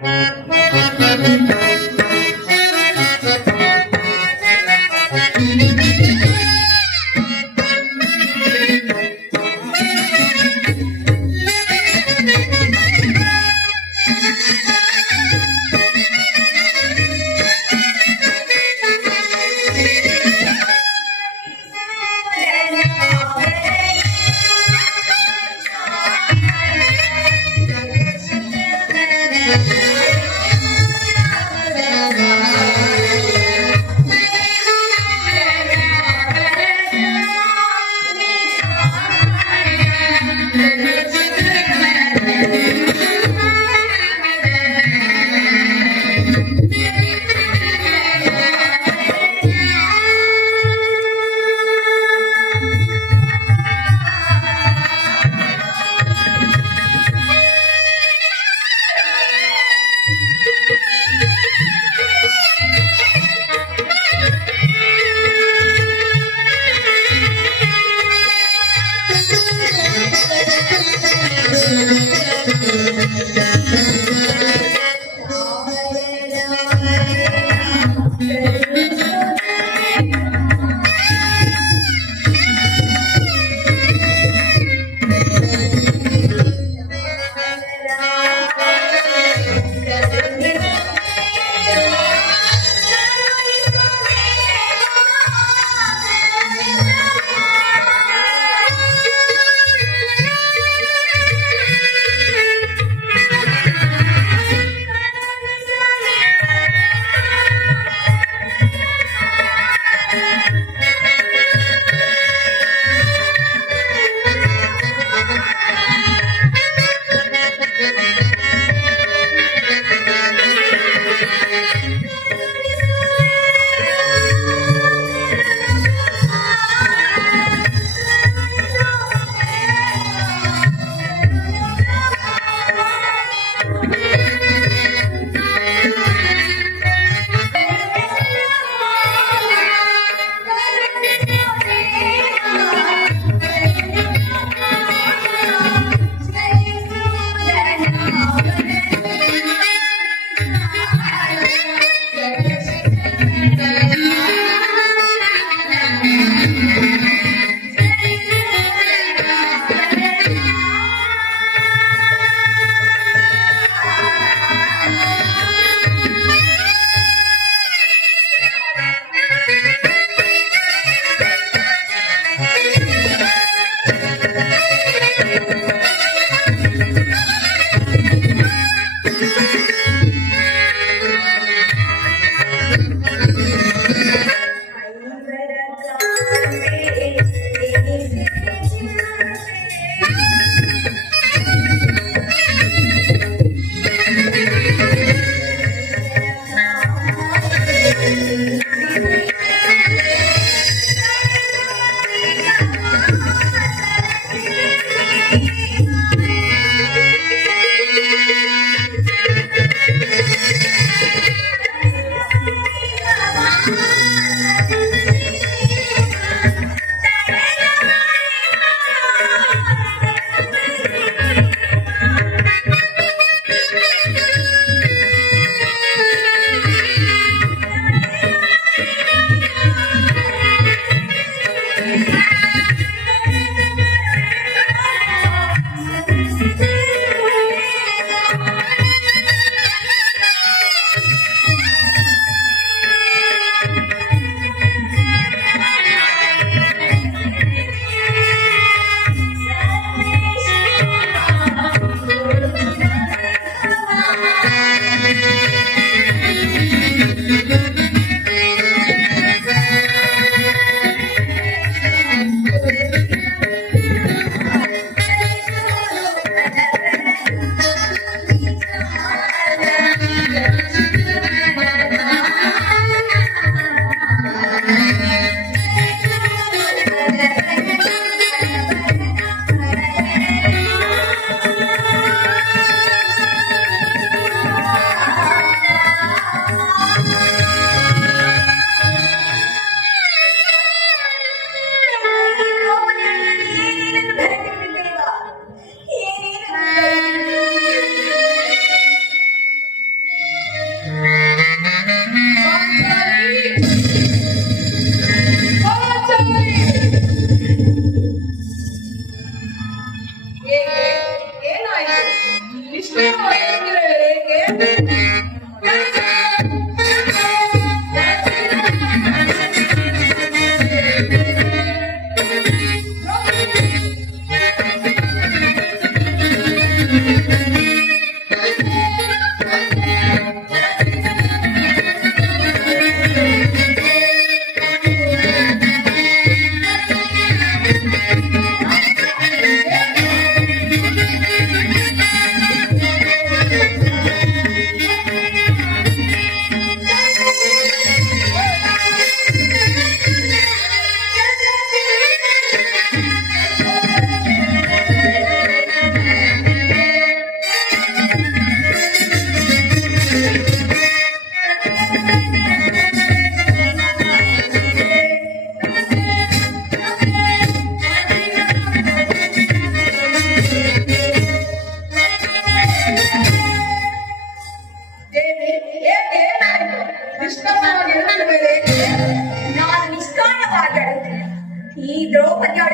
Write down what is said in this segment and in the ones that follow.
Thank you.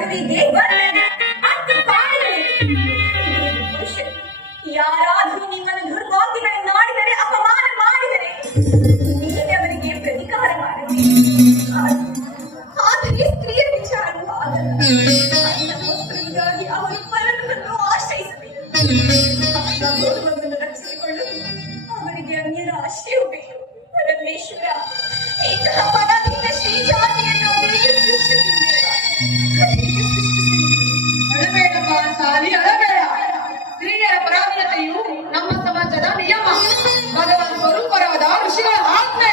ಪದವಿಗೆ ವರ್ಣನೆ ಅಂತ ಕಾಣಿದೆ. ಯಾರಾದರೂ ನಿಮ್ಮನ್ನು ದುರ್ವಾಕ್ಯಗಳನ್ನಾಡಿದರೆ, ಅಪಮಾನ ಮಾಡಿದರೆ ನೀವೇ ಅವರಿಗೆ ಪ್ರತಿಕಾರ ಮಾಡಬೇಕು. ಆದರೆ ಸ್ತ್ರೀಯ ವಿಚಾರವೂ ಆಗಲ್ಲ. ಹೀಗಾಗಿ ಅವರು ಪರರನ್ನು ಆಶ್ರಯಿಸಬೇಕು. ಗೌರವವನ್ನು ರಕ್ಷಿಸಿಕೊಳ್ಳಲು ಅವರಿಗೆ ಅನ್ಯರ ಆಶ್ರಯವೂ ಬೇಕು. ಪರಮೇಶ್ವರ, ಇಂತಹ ಪರಾಧೀನ ಶ್ರೀಜಾತಿಯನ್ನು ಅವರಿಗೆ ಸೃಷ್ಟಿಸಿದ್ದೇವೆ. ಅಳಬೇಡಪ್ಪ ಚಾಲಿ, ಅಳಬೇಡ. ಸ್ತ್ರೀಯರ ಪರಾಧೀನತೆಯು ನಮ್ಮ ಸಮಾಜದ ನಿಯಮ. ಭಗವಾನ್ ಸ್ವರೂಪರಾದ ಋಷಿಗಳ ಆಜ್ಞೆ.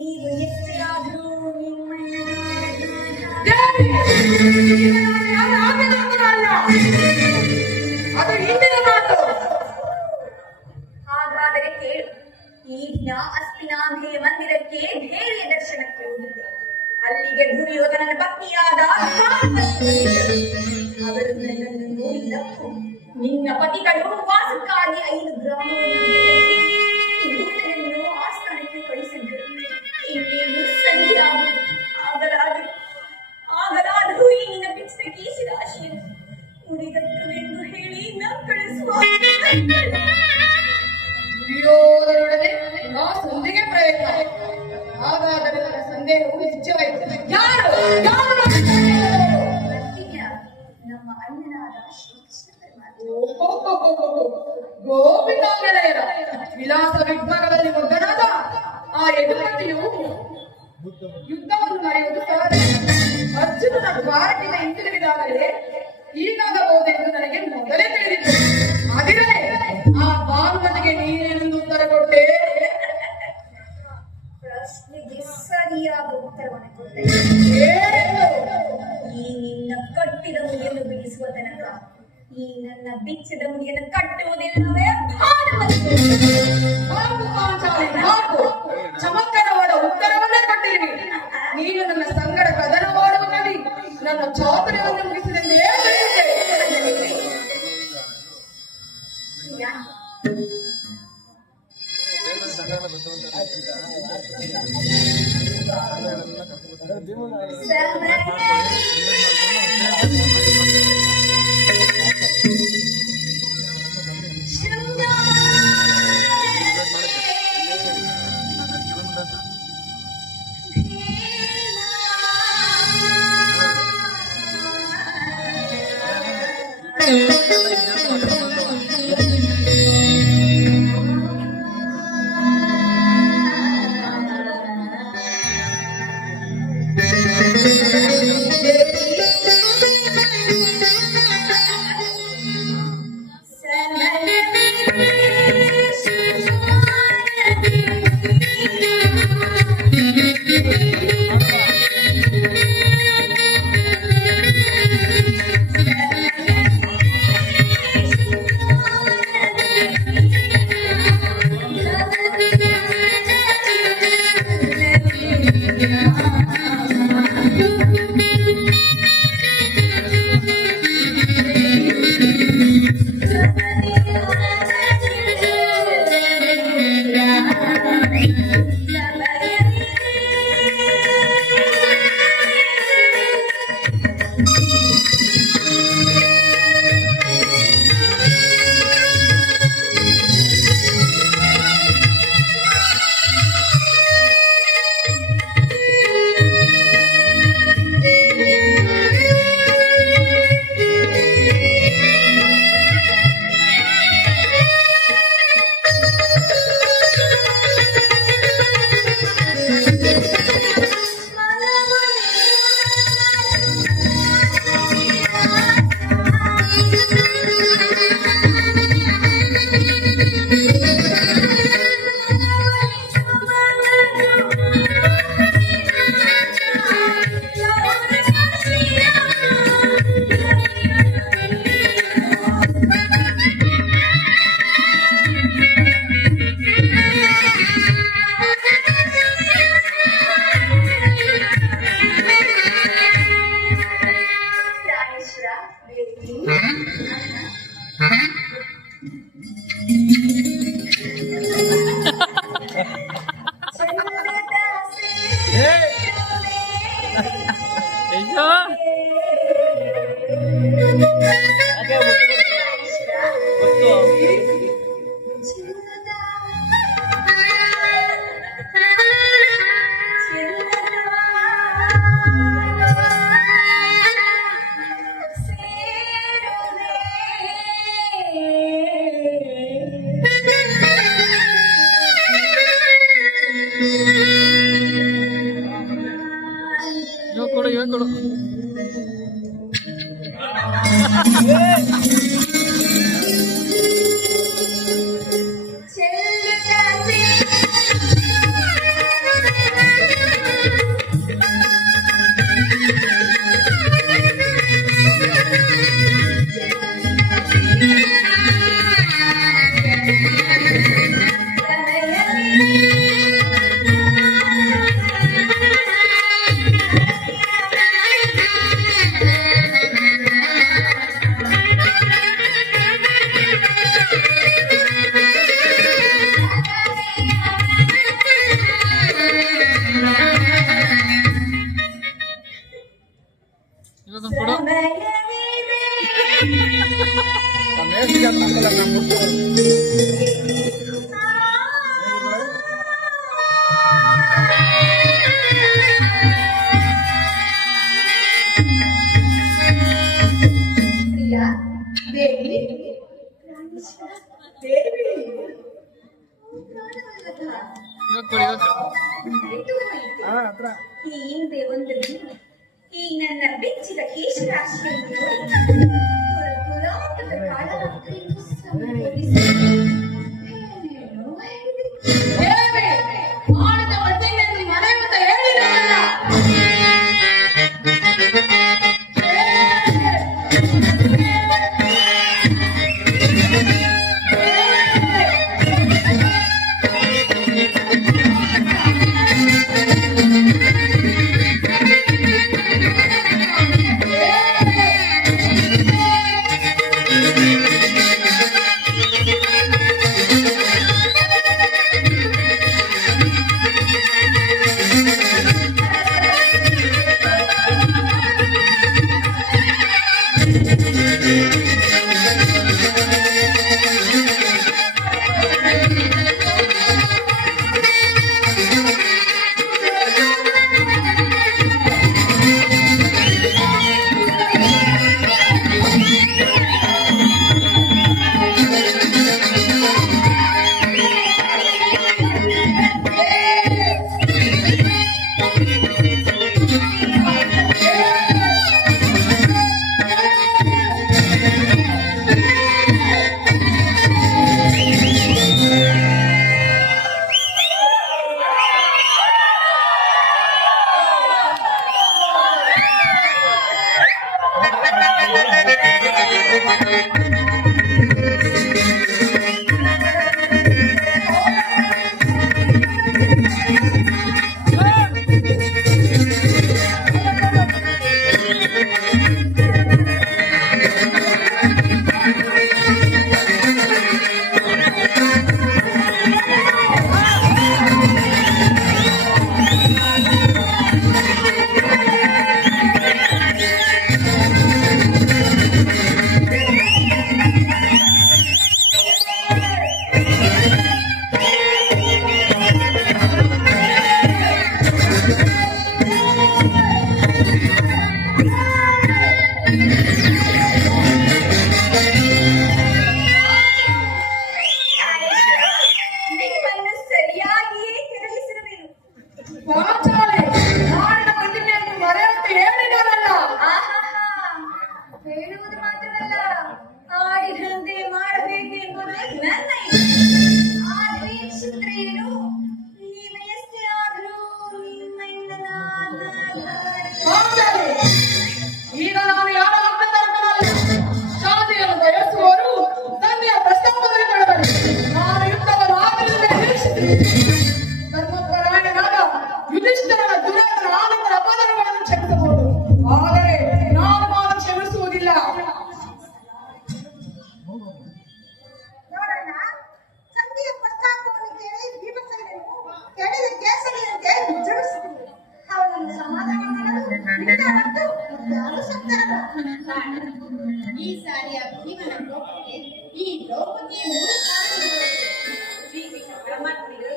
ನೀವು ಎಷ್ಟರಾದರೂ ಅದು ಹಿಂದಿನ ಮಾತು. ಹಾಗಾದರೆ ಕೇಳು. ಈ ದಿನ ಅಸ್ತಿನಾಂಬಿಕೆಯ ಮಂದಿರಕ್ಕೆ ದೇವಿಯ ದರ್ಶನಕ್ಕೆ ಹೋಗಿದ್ದರು. ಅಲ್ಲಿಗೆ ದುರ್ಯೋಧನನ ಪತ್ನಿಯಾದ ಅವರು ನನ್ನನ್ನು ನೋಡಿದಕ್ಕೂ ನಿನ್ನ ಪತಿಗಳು ವಾಸಕ್ಕಾಗಿ 5 ಗ್ರಾಮವನ್ನು ಆಸ್ಥಾನಕ್ಕೆ ಕಳಿಸಿದ್ದರು. ಇನ್ನೇನು ಸಂಜೆ ಆಗಲಾದರೂ ಈ ನಿನ್ನ ಬಿಚ್ಚಿದ ಕೀಸಿದ ಆಶೆಯನ್ನು ಮುಡಿದತ್ತವೆಂದು ಹೇಳಿ ನ ಕಳಿಸುವ ದುರ್ಯೋಧನೊಡನೆ ನಾ ಸಂಧಿಗೆ ಪ್ರಯತ್ನ. ಹಾಗಾದರೆ ನನ್ನ ಸಂದೇಹವು ನಿಜವಾಯಿತು. ಯಾರು ನಮ್ಮ ಅಣ್ಣನಾದ ಶ್ರೀಕೃಷ್ಣ. ಗೋಪಿಕಾಂಗಳೆಯರ ವಿಲಾಸ ವಿಭಾಗದಲ್ಲಿ ಮೊದಲಾದ ಆ ಯದುಪತಿಯು ಯುದ್ಧವನ್ನು ನಡೆಯುವುದು ಸಹಜ. ಅರ್ಜುನನ ದ್ವಾರದಿಂದ ಹಿಂತಿರುಗಿದಾಗಲೇ ಹೀಗಾಗಬಹುದೆಂದು ನನಗೆ ಮೊದಲೇ ತಿಳಿದಿತ್ತು. ಆದರೆ ಆ ಭಾನುಮತಿಗೆ ನೀನೇನೆಂದು ಉತ್ತರ ಕೊಟ್ಟೆ? ಪ್ರಶ್ನೆಗೆ ಸರಿಯಾದ ಉತ್ತರವನ್ನು ಕೊಟ್ಟೆ. ಈ ನಿನ್ನ ಕಟ್ಟಿದ ಮುಡಿಯನ್ನು ಬಿಡಿಸುವ ತನಕ ಈ ನನ್ನ ಬಿಚ್ಚಿದ ಮುಡಿಯನ್ನು ಕಟ್ಟುವುದಿಲ್ಲವೇ ಭಾನುಮತಿ. ಚಮತ್ಕಾರವಾದ ಉತ್ತರವನ್ನೇ ಕೊಟ್ಟಿರಿ. ನೀನು ನನ್ನ ಸಂಗಡ ಕದನ ಮಾಡುವುದರಲ್ಲಿ ನನ್ನ ಚಾತುರ್ಯವನ್ನು ಮುಗಿಸಿದಂತೆ ಹೇಳ್ಕೊಡು ಈ ಹಿಂದೆ ಒಂದು ದಿನ ಈ ನನ್ನ ಬೆಚ್ಚಿದ ಕೇಶರಾಶಿಯನ್ನು ನೋಡಿ ಪುರಾತನ ಕಾಲರಾತ್ರಿಯನ್ನು ಸಂಬೋಧಿಸಿ ಏನೇನೋ ಹೇಳಿದೆ. ದೇವಿ, ಮಾಡಿದ ವಚನೆಯನ್ನು ಮರೆಯುತ್ತ ಹೇಳಿದವಲ್ಲ. ಪಾಂಚಾಲಿ ಮಾಡಿದ ಪ್ರತಿಜ್ಞೆಯನ್ನು ಮರೆಯುತ್ತೆ ಹೇಳಿದನಲ್ಲ. ಆಹಾಹಾ. ಹೇಳುವುದು ಮಾತ್ರವಲ್ಲ, ಆಡಿದಂತೆ ಮಾಡಬೇಕೆಂಬುದು ನನ್ನ ಇಚ್ಛೆ. ಆದರೆ ಕ್ಷತ್ರಿಯರು ನೀವೆಷ್ಟೇ ಆದರೂ ನಿಮ್ಮಿಂದ ಪಾಂಚಾಲಿ, ಈಗ ನಾನು ಯಾರ ಆಜ್ಞಾಧಾರಕನಲ್ಲ. ಶಾಂತಿಯನ್ನು ಬಯಸುವವರು ತಂದೆಯ ಪ್ರಸ್ತಾಪದಲ್ಲಿ ಮಾಡಬಾರದು. ನಾನು ಯುದ್ಧವನ್ನು ಆಗಲಿಂದ ನಿರೀಕ್ಷಿಸುತ್ತೇನೆ. ಧರ್ಮಪರಾಯಣನಾದ ಯುಧಿಷ್ಠಿರನ ದುರಾತ್ಮನ ಆನಂದರ ಅಪರಾಧಗಳನ್ನು ಕ್ಷಮಿಸಬಹುದು, ಆದರೆ ನಾನು ಮಾತ್ರ ಕ್ಷಮಿಸುವುದಿಲ್ಲ. ನೋಡೋಣ, ಸಂಧಿಯ ಪ್ರಸ್ತಾಪವನ್ನು ಕೇಳಿ ಭೀಮಸೇನನು ಕೆಳಗೆ ಕೇಸರಿಯಂತೆ ವಿಜೃಂಭಿಸಿದನು. ಅವನನ್ನು ಸಮಾಧಾನ ಮಾಡಲು ಇಂದ್ರ ಮತ್ತು ಯಾರು ಸತ್ತರಲ್ಲ. ಈ ಸಾರಿಯ ಭೀಮನ ಕೋಪಕ್ಕೆ ಈ ದ್ರೌಪದಿಯ ಮೂರು ಕಾರಣಗಳು. ಶ್ರೀಕೃಷ್ಣ ಪರಮಾತ್ಮರು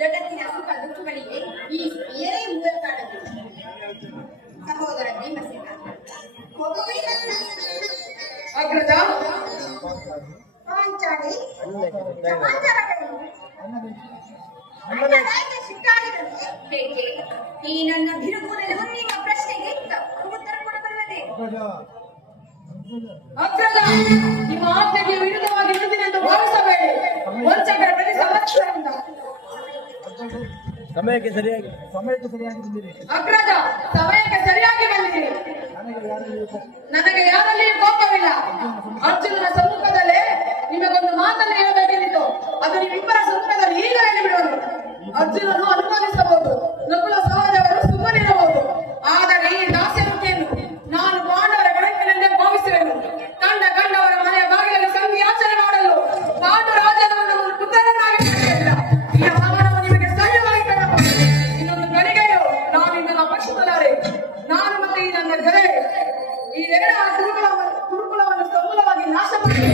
ಜಗತ್ತಿನ ಸುಖ ದುಃಖಗಳಿಗೆ ಈ ಸ್ತ್ರೀಯರೇ ಮೂಲ ಕಾರಣಗಳು. ಸಹೋದರ ಭೀಮಸೇನ, ಅಗ್ರಜ, ಪಾಂಚಾಲಿ ಸಮಾಚಾರವೇನು? ಅಣ್ಣನಾಗಿ ಸಿಟ್ಟಾಗಿರದೆ ಬೇಕೆ ಈ ನನ್ನ ಬಿರುಕುನಲ್ಲಿ ನಿಮ್ಮ ಪ್ರಶ್ನೆಗೆ ತಕ್ಕ ಉತ್ತರ ಕೊಡಬಲ್ಲದೆ. ಅಗ್ರಜ, ನಿಮ್ಮ ಆಜ್ಞೆಗೆ ವಿರುದ್ಧವಾಗಿ ನಿಂತಿನೆಂದು ಭಾವಿಸಬೇಡಿ. ವಂಚಕರ ಪ್ರತಿ ಸಂರಕ್ಷಣೆಯಿಂದ ಸಮಯಕ್ಕೆ ಸರಿಯಾಗಿ ಬಂದಿರಿ. ಅಗ್ರಜ, ಸಮಯಕ್ಕೆ ಸರಿಯಾಗಿ ಬಂದಿರಿ. ನನಗೆ ಯಾರಲ್ಲಿಯೂ ಕೋಪವಿಲ್ಲ. ಅರ್ಜುನನ ಸಮ್ಮುಖದಲ್ಲೇ ನಿಮಗೊಂದು ಮಾತನ್ನು ಹೇಳಬೇಕೆಂದಿತ್ತು. ಅದು ನಿಮ್ಮಿಬ್ಬರ ಸಮ್ಮುಖದಲ್ಲಿ ಈಗ ಹೇಳಿಬಿಡುವುದು. ಅರ್ಜುನನು ಅನುಮೋದಿಸಬಹುದು, ನಕುಲ ಸಹೋದರರು ಸುಮ್ಮನಿರಬಹುದು. ಆದರೆ ಈ ದಾಸ್ಯವೃತ್ತಿಯನ್ನು ನಾನು ಪಾಂಡವರ ಗಣಕನೆಂದೇ ಭಾವಿಸುವೆನು. ಕಂಡವರ ಮನೆಯ ಬಾಗಿಲಲ್ಲಿ ಸಂಧಿ ಆಚರಣೆ ಮಾಡಲು ಪಾಂಡು ರಾಜ್ಯವನ್ನು ಪುತ್ರರನ್ನಾಗಿ ಮಾಡಿಲ್ಲ. ಈ ಅವಮಾನವು ನಿಮಗೆ ಸಹ್ಯವಾಗಿ ಕಾಣಬಹುದು. ಇನ್ನೊಂದು ಗಳಿಗೆಯು ನಾನು ನಿಮ್ಮನ್ನು ಅಪೇಕ್ಷಿಸಲಾರೆ. ನಾನು ಮತ್ತೆ ಈ ನನ್ನ ಗೆಳೆ ಈ ಎರಡು ಗುರುಕುಲವನ್ನು ಸಮೂಲವಾಗಿ ನಾಶ ಮಾಡಿ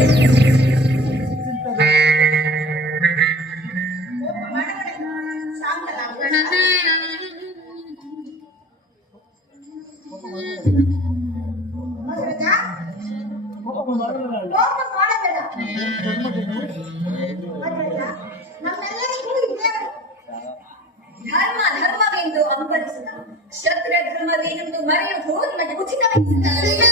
ಅಗ್ರಜ, ಕೋಪ ಮಾಡಬೇಡ. ಅಗ್ರಜ, ನಮ್ಮೆಲ್ಲರಿಗೂ ಇದೇ ಧರ್ಮವೆಂದು ಅಂಬರಿಸಿದ ಕ್ಷತ್ರ ಧರ್ಮವೇನೆಂದು ಮರೆಯುವುದು ನಿಮಗೆ ಉಚಿತವೆನಿಸುತ್ತದೆ.